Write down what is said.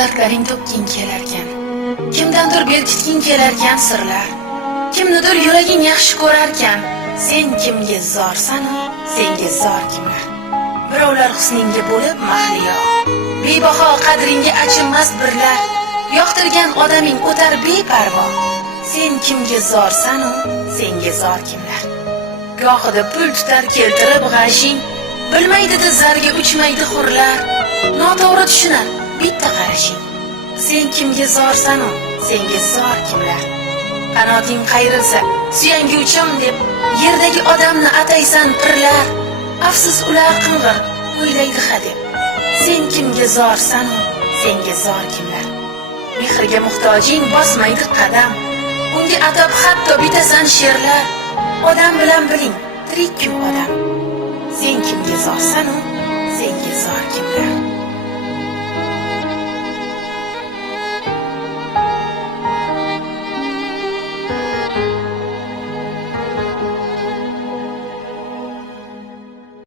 dardlaring to'kking kelarkan, kimdandir berkitging kelarkan sirlar, kimnidir yuraging yaxshi ko'rarkan, sen kimga zorsanu, senga zor kimlar? Birovlar husningga bo'lib mahliyo, bebaho qadringga achinmas birlar, yoqtirgan odaming o'tar beparvo, sen kimga zorsanu, senga zor kimlar? Gohida pul tutar keltirib g'ashing, bilmaydi zarga uchmaydi hurlar, noto'g'ri tushunar bitta qarashing, sen kimga zorsanu, senga zor kimlar? Qanoting qayrilsa suyangi uchim deb yerdagi odamni ataysan pirlar, afsus ular qing'ir o'ylaydi hadeb, sen kimga zorsanu, senga zor kimlar? Mehrga muhtojing bosmaydi qadam, unga atab hatto bitasan she'rlar, odam bilan biling tirik kim odam, sen kimga zorsanu, senga zor kimlar?